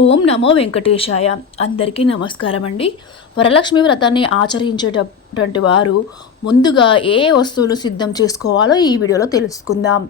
ఓం నమో వెంకటేశాయ. అందరికీ నమస్కారం అండి. వరలక్ష్మి వ్రతాన్ని ఆచరించేటటువంటి వారు ముందుగా ఏ వస్తువులు సిద్ధం చేసుకోవాలో ఈ వీడియోలో తెలుసుకుందాం.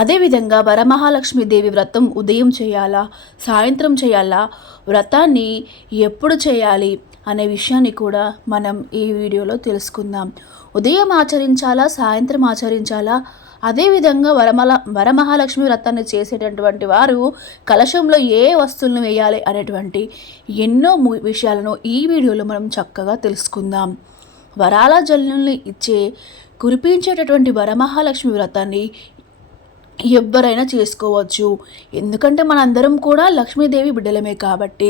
అదేవిధంగా వరమహాలక్ష్మీదేవి వ్రతం ఉదయం చేయాలా, సాయంత్రం చేయాలా, వ్రతాన్ని ఎప్పుడు చేయాలి అనే విషయాన్ని కూడా మనం ఈ వీడియోలో తెలుసుకుందాం. ఉదయం ఆచరించాలా, సాయంత్రం ఆచరించాలా, అదేవిధంగా వరమహాలక్ష్మి వ్రతాన్ని చేసేటటువంటి వారు కలశంలో ఏ వస్తువులను వేయాలి అనేటువంటి ఎన్నో విషయాలను ఈ వీడియోలో మనం చక్కగా తెలుసుకుందాం. వరాల జల్లుల్ని కురిపించేటటువంటి వరమహాలక్ష్మి వ్రతాన్ని ఎవ్వరైనా చేసుకోవచ్చు. ఎందుకంటే మనందరం కూడా లక్ష్మీదేవి బిడ్డలమే కాబట్టి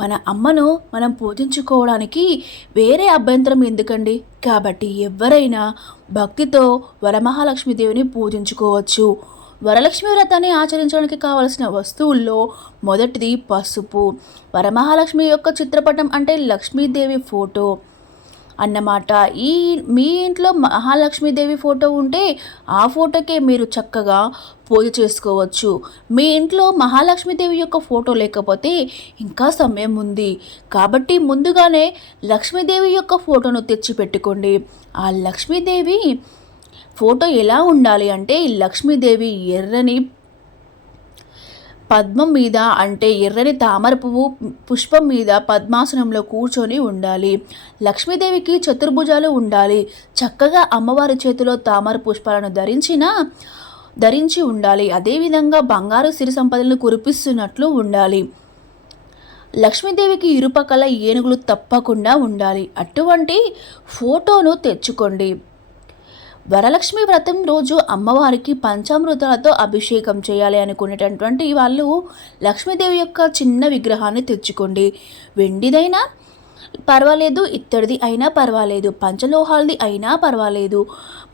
మన అమ్మను మనం పూజించుకోవడానికి వేరే అభ్యంతరం ఎందుకండి. కాబట్టి ఎవరైనా భక్తితో వరమహాలక్ష్మీదేవిని పూజించుకోవచ్చు. వరలక్ష్మి వ్రతాన్ని ఆచరించడానికి కావలసిన వస్తువుల్లో మొదటిది పసుపు. వరమహాలక్ష్మి యొక్క చిత్రపటం అంటే లక్ష్మీదేవి ఫోటో అన్నమాట. మీ ఇంట్లో మహాలక్ష్మీదేవి ఫోటో ఉంటే ఆ ఫోటోకే మీరు చక్కగా పూజ చేసుకోవచ్చు. మీ ఇంట్లో మహాలక్ష్మీదేవి యొక్క ఫోటో లేకపోతే ఇంకా సమయం ఉంది కాబట్టి ముందుగానే లక్ష్మీదేవి యొక్క ఫోటోను తెచ్చి పెట్టుకోండి. ఆ లక్ష్మీదేవి ఫోటో ఎలా ఉండాలి అంటే లక్ష్మీదేవి ఎర్రని పద్మం మీద అంటే ఎర్రని తామర పువ్వు పుష్పం మీద పద్మాసనంలో కూర్చొని ఉండాలి. లక్ష్మీదేవికి చతుర్భుజాలు ఉండాలి. చక్కగా అమ్మవారి చేతిలో తామర పుష్పాలను ధరించి ఉండాలి. అదేవిధంగా బంగారు సిరి సంపదలను కురిపిస్తున్నట్లు ఉండాలి. లక్ష్మీదేవికి ఇరుపక్కల ఏనుగులు తప్పకుండా ఉండాలి. అటువంటి ఫోటోను తెచ్చుకోండి. వరలక్ష్మి వ్రతం రోజు అమ్మవారికి పంచామృతాలతో అభిషేకం చేయాలి అనుకునేటటువంటి వాళ్ళు లక్ష్మీదేవి యొక్క చిన్న విగ్రహాన్ని తెచ్చుకోండి. వెండిదైనా పర్వాలేదు, ఇత్తడిది అయినా పర్వాలేదు, పంచలోహాలది అయినా పర్వాలేదు.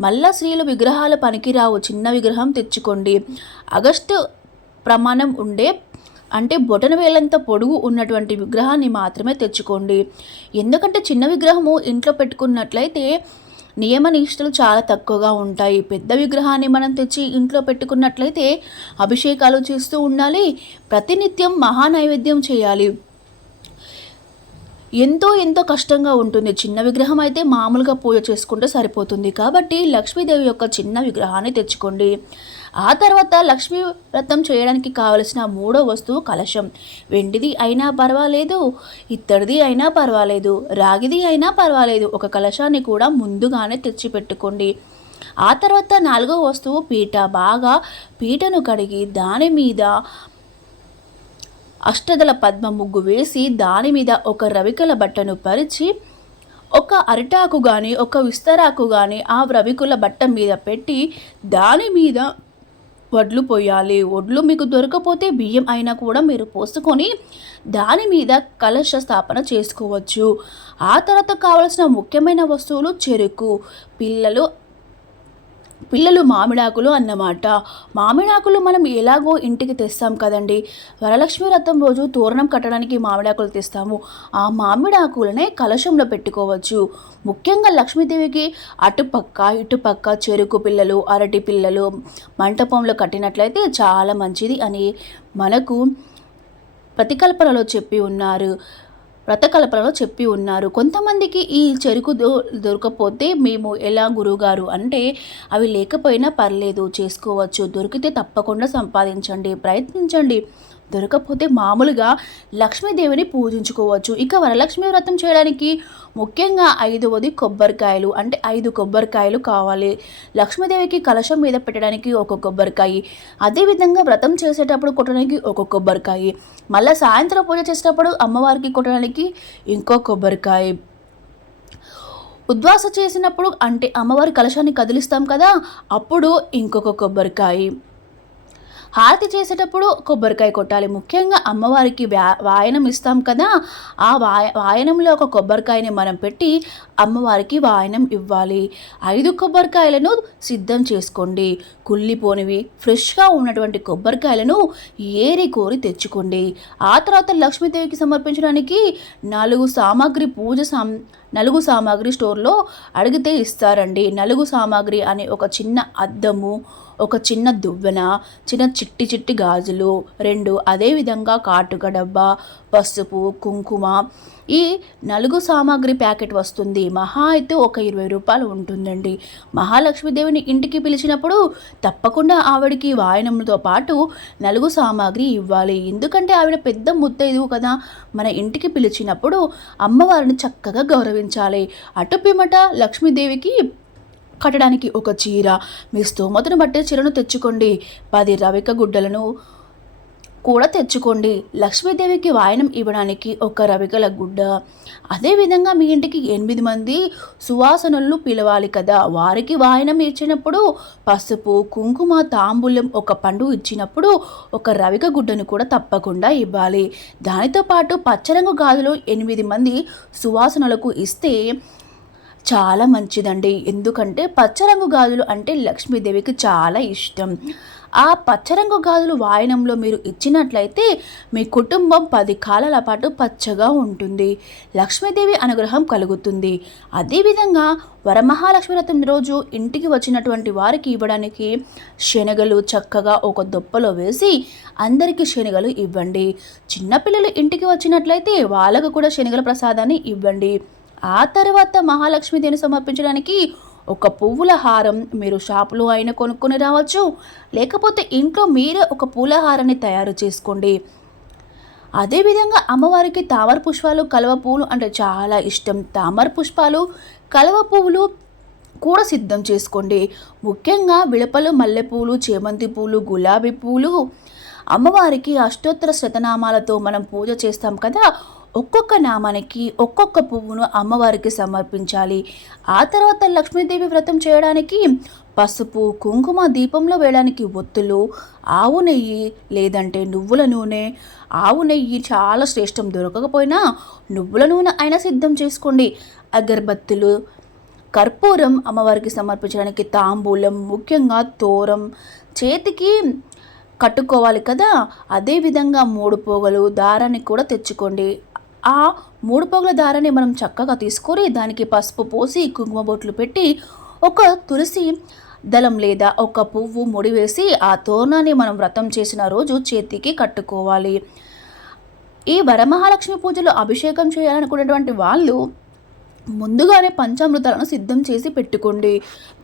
మళ్ళా స్త్రీలు విగ్రహాలు పనికిరావు, చిన్న విగ్రహం తెచ్చుకోండి. ఆగస్టు ప్రమాణం ఉండే అంటే బొటన వేలంత పొడుగు ఉన్నటువంటి విగ్రహాన్ని మాత్రమే తెచ్చుకోండి. ఎందుకంటే చిన్న విగ్రహము ఇంట్లో పెట్టుకున్నట్లయితే నియమ నిష్టలు చాలా తక్కువగా ఉంటాయి. పెద్ద విగ్రహాన్ని మనం తెచ్చి ఇంట్లో పెట్టుకున్నట్లయితే అభిషేకాలు చేస్తూ ఉండాలి. ప్రతినిత్యం మహానైవేద్యం చేయాలి. ఎంతో కష్టంగా ఉంటుంది. చిన్న విగ్రహం అయితే మామూలుగా పూజ చేసుకుంటే సరిపోతుంది. కాబట్టి లక్ష్మీదేవి యొక్క చిన్న విగ్రహాన్ని తెచ్చుకోండి. ఆ తర్వాత లక్ష్మీ వ్రతం చేయడానికి కావలసిన మూడో వస్తువు కలశం. వెండిది అయినా పర్వాలేదు, ఇత్తడిది అయినా పర్వాలేదు, రాగిది అయినా పర్వాలేదు. ఒక కలశాన్ని కూడా ముందుగానే తెచ్చిపెట్టుకోండి. ఆ తర్వాత నాలుగో వస్తువు పీట. బాగా పీటను కడిగి దాని మీద అష్టదళ పద్మ ముగ్గు వేసి దాని మీద ఒక రవికల బట్టను పరిచి ఒక అరిటాకు కానీ ఒక విస్తరాకు కానీ ఆ రవికుల బట్ట మీద పెట్టి దాని మీద వడ్లు పోయాలి. వడ్లు మీకు దొరకపోతే బియ్యం అయినా కూడా మీరు పోసుకొని దాని మీద కలశ స్థాపన చేసుకోవచ్చు. ఆ తర్వాత కావలసిన ముఖ్యమైన వస్తువులు చెరుకు, పిల్లలు మామిడాకులు అన్నమాట. మామిడాకులు మనం ఎలాగో ఇంటికి తెస్తాం కదండి. వరలక్ష్మి వ్రతం రోజు తోరణం కట్టడానికి మామిడాకులు తెస్తాము. ఆ మామిడాకులనే కలశంలో పెట్టుకోవచ్చు. ముఖ్యంగా లక్ష్మీదేవికి ఇటుపక్క చెరుకు పిల్లలు, అరటి పిల్లలు మంటపంలో కట్టినట్లయితే చాలా మంచిది అని మనకు ప్రతికల్పనలో చెప్పి ఉన్నారు. కొంతమందికి ఈ చెరుకు దొరకపోతే మేము ఎలా గురువుగారు అంటే అవి లేకపోయినా పర్లేదు, చేసుకోవచ్చు. దొరికితే తప్పకుండా సంపాదించండి, ప్రయత్నించండి. దొరకపోతే మామూలుగా లక్ష్మీదేవిని పూజించుకోవచ్చు. ఇక వరలక్ష్మి వ్రతం చేయడానికి ముఖ్యంగా 5వది కొబ్బరికాయలు. అంటే 5 కొబ్బరికాయలు కావాలి. లక్ష్మీదేవికి కలశం మీద పెట్టడానికి ఒక కొబ్బరికాయ, అదేవిధంగా వ్రతం చేసేటప్పుడు కొట్టడానికి ఒక కొబ్బరికాయ, మళ్ళీ సాయంత్రం పూజ చేసేటప్పుడు అమ్మవారికి కొట్టడానికి ఇంకో కొబ్బరికాయ, ఉద్వాస చేసినప్పుడు అంటే అమ్మవారి కలశాన్ని కదిలిస్తాం కదా అప్పుడు ఇంకొక కొబ్బరికాయ, హారతి చేసేటప్పుడు కొబ్బరికాయ కొట్టాలి. ముఖ్యంగా అమ్మవారికి వాయనం ఇస్తాం కదా ఆ వాయనంలో ఒక కొబ్బరికాయని మనం పెట్టి అమ్మవారికి వాయనం ఇవ్వాలి. 5 కొబ్బరికాయలను సిద్ధం చేసుకోండి. కుళ్ళిపోనివి ఫ్రెష్గా ఉన్నటువంటి కొబ్బరికాయలను ఏరి కోరి తెచ్చుకోండి. ఆ తర్వాత లక్ష్మీదేవికి సమర్పించడానికి 4 సామాగ్రి నలుగు సామాగ్రి స్టోర్లో అడిగితే ఇస్తారండి. నలుగు సామాగ్రి అని ఒక చిన్న అద్దము, ఒక చిన్న దువ్వెన, చిన్న చిట్టి చిట్టి గాజులు 2, అదేవిధంగా కాటుక డబ్బా, పసుపు, కుంకుమ. ఈ నలుగు సామాగ్రి ప్యాకెట్ వస్తుంది. మహా అయితే ఒక 20 రూపాయలు ఉంటుందండి. మహాలక్ష్మీదేవిని ఇంటికి పిలిచినప్పుడు తప్పకుండా ఆవిడికి వాయనంతో పాటు నలుగు సామాగ్రి ఇవ్వాలి. ఎందుకంటే ఆవిడ పెద్ద ముత్తైదువు కదా. మన ఇంటికి పిలిచినప్పుడు అమ్మవారిని చక్కగా గౌరవించాలి. అటు పిమ్మట లక్ష్మీదేవికి కట్టడానికి ఒక చీర, మీ స్తోమతను బట్టే చీరను తెచ్చుకోండి. 10 రవిక గుడ్డలను కూడా తెచ్చుకోండి. లక్ష్మీదేవికి వాయనం ఇవ్వడానికి ఒక రవికల గుడ్డ. అదేవిధంగా మీ ఇంటికి 8 మంది సువాసనలు పిలవాలి కదా, వారికి వాయనం ఇచ్చినప్పుడు పసుపు, కుంకుమ, తాంబూలం, ఒక పండు ఇచ్చినప్పుడు ఒక రవిక గుడ్డను కూడా తప్పకుండా ఇవ్వాలి. దానితో పాటు పచ్చరంగు గాజులు 8 మంది సువాసనలకు ఇస్తే చాలా మంచిదండి. ఎందుకంటే పచ్చరంగు గాజులు అంటే లక్ష్మీదేవికి చాలా ఇష్టం. ఆ పచ్చరంగు గాజులు వాయనంలో మీరు ఇచ్చినట్లయితే మీ కుటుంబం 10 కాలాల పాటు పచ్చగా ఉంటుంది. లక్ష్మీదేవి అనుగ్రహం కలుగుతుంది. అదేవిధంగా వరమహాలక్ష్మి వ్రతం రోజు ఇంటికి వచ్చినటువంటి వారికి ఇవ్వడానికి శనగలు చక్కగా ఒక దొప్పలో వేసి అందరికీ శనగలు ఇవ్వండి. చిన్నపిల్లలు ఇంటికి వచ్చినట్లయితే వాళ్ళకు కూడా శనగల ప్రసాదాన్ని ఇవ్వండి. ఆ తర్వాత మహాలక్ష్మీదేవిని సమర్పించడానికి ఒక పువ్వుల హారం మీరు షాపులో అయినా కొనుక్కొని రావచ్చు, లేకపోతే ఇంట్లో మీరే ఒక పూల హారాన్ని తయారు చేసుకోండి. అదేవిధంగా అమ్మవారికి తామర పుష్పాలు, కలువ పువ్వులు అంటే చాలా ఇష్టం. తామర పుష్పాలు, కలువ పువ్వులు కూడా సిద్ధం చేసుకోండి. ముఖ్యంగా విడపలు, మల్లెపూలు, చేమంతి పూలు, గులాబీ పూలు. అమ్మవారికి అష్టోత్తర శతనామాలతో మనం పూజ చేస్తాం కదా, ఒక్కొక్క నామానికి ఒక్కొక్క పువ్వును అమ్మవారికి సమర్పించాలి. ఆ తర్వాత లక్ష్మీదేవి వ్రతం చేయడానికి పసుపు, కుంకుమ, దీపంలో వేయడానికి ఒత్తులు, ఆవు నెయ్యి లేదంటే నువ్వుల నూనె. ఆవు నెయ్యి చాలా శ్రేష్టం, దొరకకపోయినా నువ్వుల నూనె అయినా సిద్ధం చేసుకోండి. అగరబత్తులు, కర్పూరం, అమ్మవారికి సమర్పించడానికి తాంబూలం, ముఖ్యంగా తోరం చేతికి కట్టుకోవాలి కదా. అదేవిధంగా 3 పోగలు దారాన్ని కూడా తెచ్చుకోండి. ఆ 3 పోగుల దారాన్ని మనం చక్కగా తీసుకొని దానికి పసుపు పోసి కుంకుమ బొట్లు పెట్టి ఒక తులసి దళం లేదా ఒక పువ్వు ముడివేసి ఆ తోరణాన్ని మనం వ్రతం చేసిన రోజు చేతికి కట్టుకోవాలి. ఈ వరమహాలక్ష్మి పూజలో అభిషేకం చేయాలనుకున్నటువంటి వాళ్ళు ముందుగానే పంచామృతాలను సిద్ధం చేసి పెట్టుకోండి.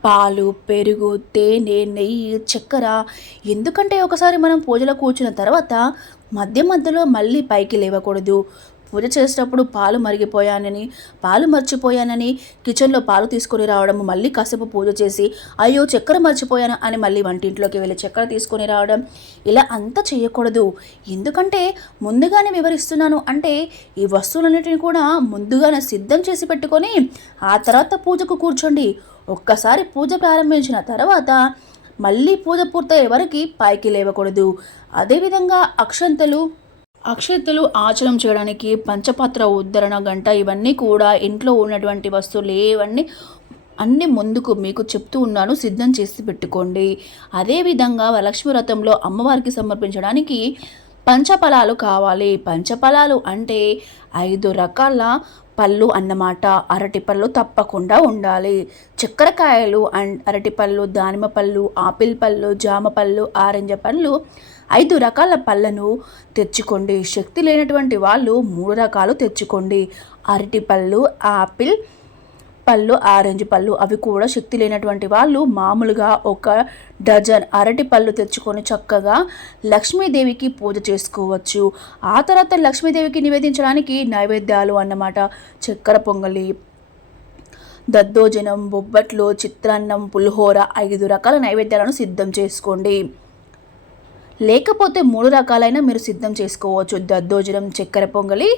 పాలు, పెరుగు, తేనె, నెయ్యి, చక్కెర. ఎందుకంటే ఒకసారి మనం పూజలో కూర్చున్న తర్వాత మధ్యలో మళ్ళీ పైకి లేవకూడదు. పూజ చేసేటప్పుడు పాలు మర్చిపోయానని కిచెన్లో పాలు తీసుకొని రావడం, మళ్ళీ కాసేపు పూజ చేసి అయ్యో చక్కెర మర్చిపోయాను అని మళ్ళీ వంటింట్లోకి వెళ్ళి చక్కెర తీసుకొని రావడం, ఇలా అంతా చేయకూడదు. ఎందుకంటే ముందుగానే వివరిస్తున్నాను అంటే ఈ వస్తువులన్నిటిని కూడా ముందుగానే సిద్ధం చేసి పెట్టుకొని ఆ తర్వాత పూజకు కూర్చోండి. ఒక్కసారి పూజ ప్రారంభించిన తర్వాత మళ్ళీ పూజ పూర్తయ్యే వరకు పైకి లేవకూడదు. అదేవిధంగా అక్షంతలు ఆచరణ చేయడానికి పంచపాత్ర, ఉద్ధరణ గంట, ఇవన్నీ కూడా ఇంట్లో ఉన్నటువంటి వస్తువులు ఏవన్నీ అన్నీ ముందుకు మీకు చెప్తూ ఉన్నాను, సిద్ధం చేసి పెట్టుకోండి. అదేవిధంగా వరలక్ష్మి వ్రతంలో అమ్మవారికి సమర్పించడానికి పంచఫలాలు కావాలి. పంచఫలాలు అంటే 5 రకాల పళ్ళు అన్నమాట. అరటిపళ్ళు తప్పకుండా ఉండాలి. చక్కెరకాయలు అండ్ అరటిపళ్ళు, దానిమ్మ పళ్ళు, ఆపిల్ పళ్ళు, జామ పళ్ళు, ఆరెంజ పళ్ళు, 5 రకాల పళ్ళను తెచ్చుకోండి. శక్తి లేనటువంటి వాళ్ళు 3 రకాలు తెచ్చుకోండి. అరటిపళ్ళు, ఆపిల్ పళ్ళు, ఆరెంజ్ పళ్ళు. అవి కూడా శక్తి లేనటువంటి వాళ్ళు మామూలుగా 1 డజన్ అరటి పళ్ళు తెచ్చుకొని చక్కగా లక్ష్మీదేవికి పూజ చేసుకోవచ్చు. ఆ తర్వాత లక్ష్మీదేవికి నివేదించడానికి నైవేద్యాలు అన్నమాట. చక్కెర పొంగలి, దద్దోజనం, బొబ్బట్లు, చిత్రాన్నం, పులిహోర, 5 రకాల నైవేద్యాలను సిద్ధం చేసుకోండి. లేకపోతే 3 రకాలైనా మీరు సిద్ధం చేసుకోవచ్చు. దద్దోజనం, చక్కెర పొంగలి,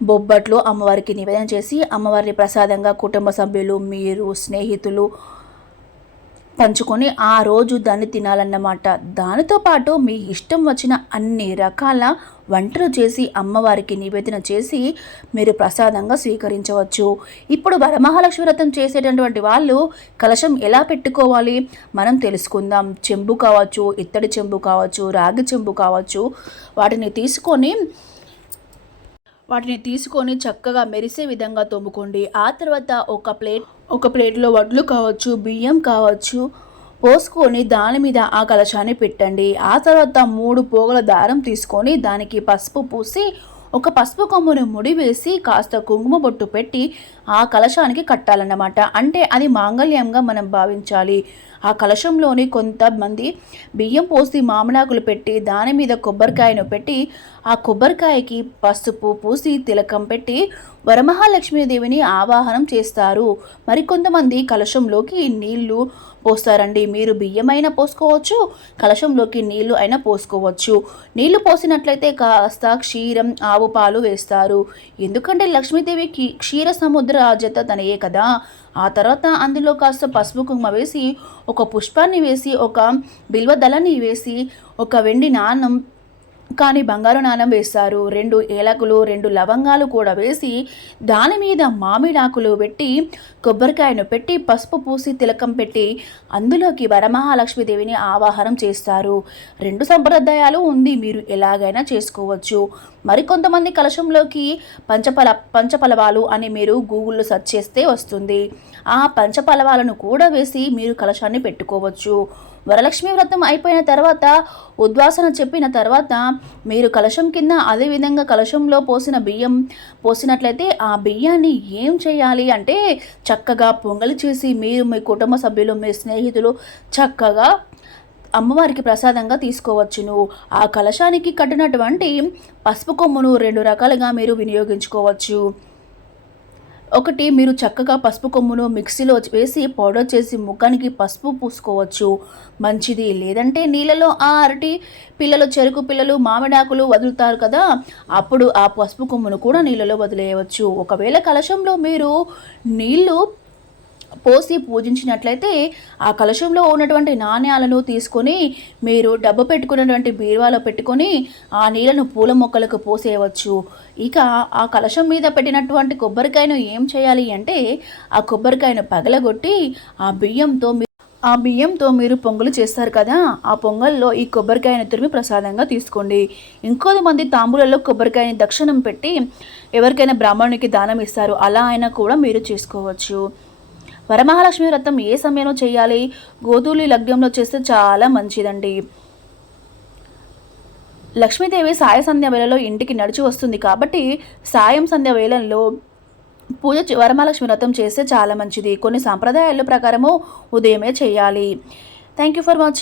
బొబ్బట్లు అమ్మవారికి నివేదన చేసి అమ్మవారిని ప్రసాదంగా కుటుంబ సభ్యులు, మీరు, స్నేహితులు పంచుకొని ఆ రోజు దాన్ని తినాలన్నమాట. దానితో పాటు మీ ఇష్టం వచ్చిన అన్ని రకాల వంటలు చేసి అమ్మవారికి నివేదన చేసి మీరు ప్రసాదంగా స్వీకరించవచ్చు. ఇప్పుడు వరమహాలక్ష్మి వ్రతం చేసేటటువంటి వాళ్ళు కలశం ఎలా పెట్టుకోవాలి మనం తెలుసుకుందాం. చెంబు కావచ్చు, ఇత్తడి చెంబు కావచ్చు, రాగి చెంబు కావచ్చు, వాటిని తీసుకొని వాటిని తీసుకొని చక్కగా మెరిసే విధంగా తోముకోండి. ఆ తర్వాత ఒక ప్లేట్‌లో వడ్లు కావచ్చు, బియ్యం కావచ్చు పోసుకొని దాని మీద ఆ కలశాన్ని పెట్టండి. ఆ తర్వాత 3 పోగుల దారం తీసుకొని దానికి పసుపు పూసి ఒక పసుపు కొమ్మును ముడివేసి కాస్త కుంకుమ బొట్టు పెట్టి ఆ కలశానికి కట్టాలన్నమాట. అంటే అది మాంగళ్యంగా మనం భావించాలి. ఆ కలశంలోని కొంతమంది బియ్యం పోసి మామిడాకులు పెట్టి దాని మీద కొబ్బరికాయను పెట్టి ఆ కొబ్బరికాయకి పసుపు పూసి తిలకం పెట్టి వరమహాలక్ష్మీదేవిని ఆవాహనం చేస్తారు. మరికొంతమంది కలశంలోకి నీళ్లు పోస్తారండి. మీరు బియ్యమైనా పోసుకోవచ్చు, కలశంలోకి నీళ్లు అయినా పోసుకోవచ్చు. నీళ్లు పోసినట్లయితే కాస్త క్షీరం, ఆవు పాలు వేస్తారు. ఎందుకంటే లక్ష్మీదేవికి క్షీర సముద్ర జత తనయే కదా. ఆ తర్వాత అందులో కాస్త పసుపు కుంకుమ వేసి, ఒక పుష్పాన్ని వేసి, ఒక బిల్వ దళాన్ని వేసి, ఒక వెండి నాణం కానీ బంగారు నాణెం వేస్తారు. 2 ఏలకులు, 2 లవంగాలు కూడా వేసి దాని మీద మామిడాకులు పెట్టి కొబ్బరికాయను పెట్టి పసుపు పూసి తిలకం పెట్టి అందులోకి వరమహాలక్ష్మీదేవిని ఆవాహనం చేస్తారు. 2 సంప్రదాయాలు ఉంది, మీరు ఎలాగైనా చేసుకోవచ్చు. మరికొంతమంది కలశంలోకి పంచపలవాలు అని మీరు గూగుల్లో సెర్చ్ చేస్తే వస్తుంది. ఆ పంచపలవాలను కూడా వేసి మీరు కలశాన్ని పెట్టుకోవచ్చు. వరలక్ష్మి వ్రతం అయిపోయిన తర్వాత ఉద్వాసన చెప్పిన తర్వాత మీరు కలశం కింద అదేవిధంగా కలశంలో బియ్యం పోసినట్లయితే ఆ బియ్యాన్ని ఏం చేయాలి అంటే చక్కగా పొంగలి చేసి మీరు మీ కుటుంబ సభ్యులు మీ స్నేహితులు చక్కగా అమ్మవారికి ప్రసాదంగా తీసుకోవచ్చును. ఆ కలశానికి కట్టినటువంటి పసుపు కొమ్మును 2 రకాలుగా మీరు వినియోగించుకోవచ్చు. ఒకటి మీరు చక్కగా పసుపు కొమ్మును మిక్సీలో వేసి పౌడర్ చేసి ముఖానికి పసుపు పూసుకోవచ్చు, మంచిది. లేదంటే నీళ్ళలో ఆ అరటి పిల్లలు, చెరుకు పిల్లలు, మామిడాకులు వదులుతారు కదా, అప్పుడు ఆ పసుపు కొమ్మును కూడా నీళ్ళలో వదిలేయవచ్చు. ఒకవేళ కలశంలో మీరు నీళ్ళు పోసి పూజించినట్లయితే ఆ కలశంలో ఉన్నటువంటి నాణ్యాలను తీసుకొని మీరు డబ్బు పెట్టుకున్నటువంటి బీరువాలో పెట్టుకొని ఆ నీళ్ళను పూల మొక్కలకు పోసేయవచ్చు. ఇక ఆ కలశం మీద పెట్టినటువంటి కొబ్బరికాయను ఏం చేయాలి అంటే ఆ కొబ్బరికాయను పగలగొట్టి ఆ బియ్యంతో మీరు పొంగలు చేస్తారు కదా, ఆ పొంగల్లో ఈ కొబ్బరికాయను తురిమి ప్రసాదంగా తీసుకోండి. ఇంకొంతమంది తాంబూలలో కొబ్బరికాయని దక్షిణం పెట్టి ఎవరికైనా బ్రాహ్మణునికి దానం ఇస్తారు. అలా అయినా కూడా మీరు చేసుకోవచ్చు. వరమహాలక్ష్మి వ్రతం ఏ సమయంలో చేయాలి? గోధూళి లగ్నంలో చేస్తే చాలా మంచిదండి. లక్ష్మీదేవి సాయ సంధ్య వేళలో ఇంటికి నడిచి వస్తుంది కాబట్టి సాయం సంధ్య వేళల్లో వరమహాలక్ష్మి వ్రతం చేస్తే చాలా మంచిది. కొన్ని సాంప్రదాయాల ప్రకారము ఉదయమే చేయాలి. Thank you for watching.